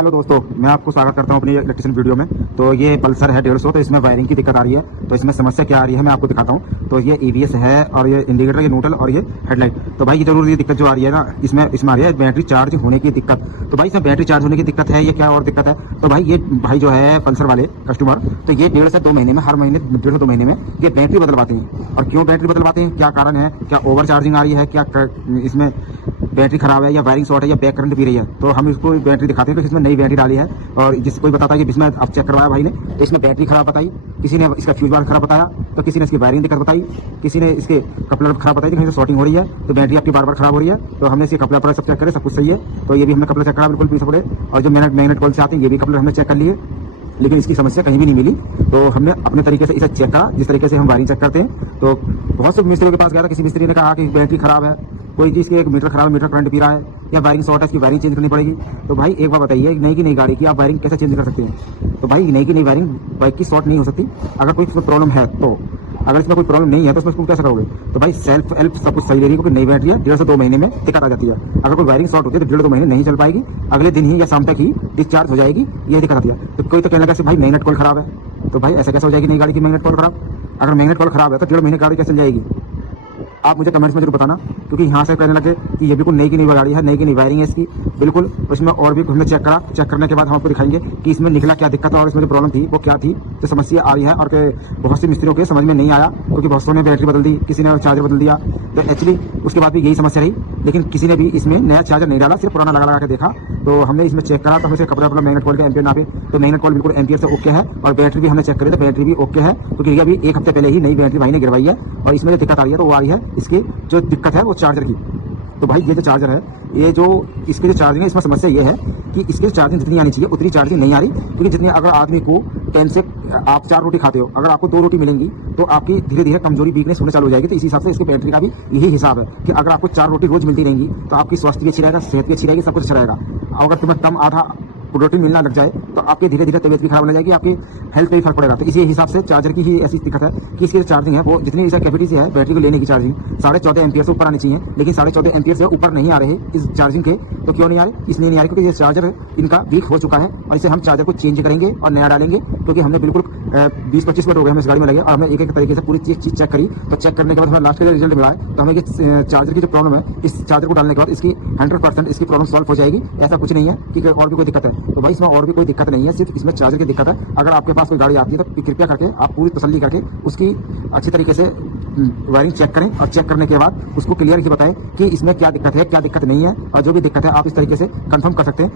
Hello दोस्तों, मैं आपको स्वागत करता हूं अपनी इलेक्ट्रिशियन वीडियो में। तो ये पल्सर है 150, तो इसमें वायरिंग की दिक्कत आ रही है। तो इसमें समस्या क्या आ रही है मैं आपको दिखाता हूं। तो ये ईवीएस है और ये इंडिकेटर, ये न्यूट्रल और ये हेडलाइट। तो भाई ये जरूर ये दिक्कत जो आ रही है ना, इसमें आ रही है बैटरी चार्ज होने की दिक्कत। तो भाई इसमें बैटरी चार्ज होने की दिक्कत है, ये क्या और दिक्कत है? तो भाई ये भाई जो है पल्सर वाले कस्टमर, तो ये 1.5 से 2 महीने में, हर महीने 1.5 से 2 महीने में ये बैटरी बदलवाते हैं। और क्यों बैटरी बदलवाते हैं, क्या कारण है? क्या ओवर चार्जिंग आ रही है, क्या इसमें बैटरी खराब है, या वायरिंग शॉर्ट है, या बैक करंट पी रही है? तो हम इसको बैटरी दिखाते हैं। तो इसमें नई बैटरी डाली है और जिस कोई बताता है कि इसमें अब चेक करवाया भाई ने, तो इसमें बैटरी खराब बताई, किसी ने इसका फ्यूज बार खराब बताया, तो किसी ने इसकी वायरिंग दिक्कत बताई, किसी ने इसके कपलर खराब बताई, कहीं से शॉर्टिंग हो रही है, तो बैटरी आपकी बार बार खराब हो रही है। तो हमने इसके कपलर पर सब चेक करे, सब कुछ सही है। तो ये भी हमने कपलर चेक करा बिल्कुल पीछे पड़े, और जो मैग्नेट कॉल से आते हैं ये भी कपलर हमने चेक कर लिए, लेकिन इसकी समस्या कहीं भी नहीं मिली। तो हमने अपने तरीके से इसे चेक करा, जिस तरीके से हम वायरिंग चेक करते हैं। तो बहुत से मिस्त्रियों के पास गया था, किसी मिस्त्री ने कहा कि बैटरी खराब है, कोई चीज़ की एक मीटर खराब है, मीटर करंट पी रहा है, या वायरिंग शॉर्ट है, इसकी वायरिंग चेंज करनी पड़ेगी। तो भाई एक बार बताइए, नई की नई गाड़ी की आप वायरिंग कैसे चेंज कर सकते हैं? तो भाई नई की नई वायरिंग बाइक की शॉर्ट नहीं हो सकती। अगर कोई प्रॉब्लम है तो, अगर इसमें कोई प्रॉब्लम नहीं है तो उसमें कैसे करोगे? तो भाई सेल्फ हेल्प सब कुछ सही ले रही है, क्योंकि नई बैटरी है, 1.5 से 2 महीने में दिक्कत आ जाती है। अगर कोई वायरिंग शॉर्ट होती है तो 1.5 से 2 महीने नहीं चल पाएगी, अगले दिन ही या शाम तक ही डिस्चार्ज हो जाएगी, ये दिक्कत आती है। तो कोई तो कहने लगा भाई मैग्नेट कॉल खराब है। तो भाई ऐसा कैसे हो जाएगी नई गाड़ी की मैग्नेट कॉल खराब? अगर मैग्नेट कॉल खराब है तो 1.5 महीने गाड़ी कैसे चल जाएगी? आप मुझे कमेंट्स में जरूर बताना, क्योंकि यहाँ से कहने लगे कि ये बिल्कुल नई की नई गाड़ी है, नई की नई वायरिंग है इसकी बिल्कुल। उसमें और भी हमने चेक करा, चेक करने के बाद हम आपको दिखाएंगे कि इसमें निकला क्या दिक्कत है और इसमें जो प्रॉब्लम थी वो क्या थी, जो समस्या आ रही है। और बहुत से मिस्त्रियों के समझ में नहीं आया, क्योंकि बहुत ने बैटरी बदल दी, किसी ने चार्जर बदल दिया। तो एक्चुअली उसके बाद भी यही समस्या रही, लेकिन किसी ने भी इसमें नया चार्जर नहीं डाला, सिर्फ पुराना लगा के देखा। तो हमने इसमें चेक करा, तो हमें कपड़ा अपना मैग्नेट कॉल के एम्पियर नापे, तो मैग्नेट कॉल बिल्कुल एम्पियर से ओके है। और बैटरी भी हमने चेक करी, तो बैटरी भी ओके है, क्योंकि अभी 1 हफ्ते पहले ही नई बैटरी भाई ने गिरवाई है। और इसमें जो दिक्कत आ रही है तो वो आ रही है, इसकी जो दिक्कत है वो चार्जर की। तो भाई ये जो चार्जर है, ये जो इसकी जो चार्जिंग है, इसमें समस्या ये है कि इसकी चार्जिंग जितनी आनी चाहिए उतनी चार्जिंग नहीं आ रही। क्योंकि जितनी, अगर आदमी को 10 से आप 4 रोटी खाते हो, अगर आपको 2 रोटी मिलेंगी तो आपकी धीरे धीरे कमजोरी, वीकनेस होने चालू हो जाएगी। तो इसी हिसाब से इसकी बैटरी का भी यही हिसाब है कि अगर आपको 4 रोटी रोज मिलती रहेंगी तो आपकी स्वास्थ्य भी अच्छी रहेगा, सेहत भी अच्छी रहेगी, सब कुछ अच्छा रहेगा। अगर तुम्हें कम आधा प्रोटीन मिलना लग जाए तो आपके धीरे धीरे तबियत भी खराब हो जाएगी, आपकी हेल्थ पे भी फर्क पड़ेगा। तो इसी हिसाब से चार्जर की ही ऐसी दिक्कत है कि इसकी जो चार्जिंग है वो जितनी इसका कैपेसिटी है बैटरी को लेने की चार्जिंग 14.5 एम्पियर से ऊपर आनी चाहिए, लेकिन 14.5 एम्पियर से ऊपर नहीं आ रहे इस चार्जिंग के। तो क्यों नहीं आ रहे? इसलिए नहीं आ रहे क्योंकि ये चार्जर इनका वीक हो चुका है, और इसे हम चार्जर को चेंज करेंगे और नया डालेंगे। क्योंकि हमने बिल्कुल 20-25 मिनट हो गए हमें इस गाड़ी में लगे, और हमने एक तरीके से पूरी चीज चेक करी। तो चेक करने के बाद हमें लास्ट का रिजल्ट मिला है। तो हमें ये चार्जर की जो प्रॉब्लम है, इस चार्जर को डालने के बाद इसकी 100% इसकी प्रॉब्लम सॉल्व हो जाएगी। ऐसा कुछ नहीं है कि और भी कोई दिक्कत है। तो भाई इसमें और भी कोई दिक्कत नहीं है, सिर्फ इसमें चार्जर की दिक्कत है। अगर आपके पास कोई गाड़ी आती है तो कृपया करके आप पूरी तसल्ली करके उसकी अच्छी तरीके से वायरिंग चेक करें, और चेक करने के बाद उसको क्लियर ही बताएं कि इसमें क्या दिक्कत है, क्या दिक्कत नहीं है। और जो भी दिक्कत है आप इस तरीके से कंफर्म कर सकते हैं।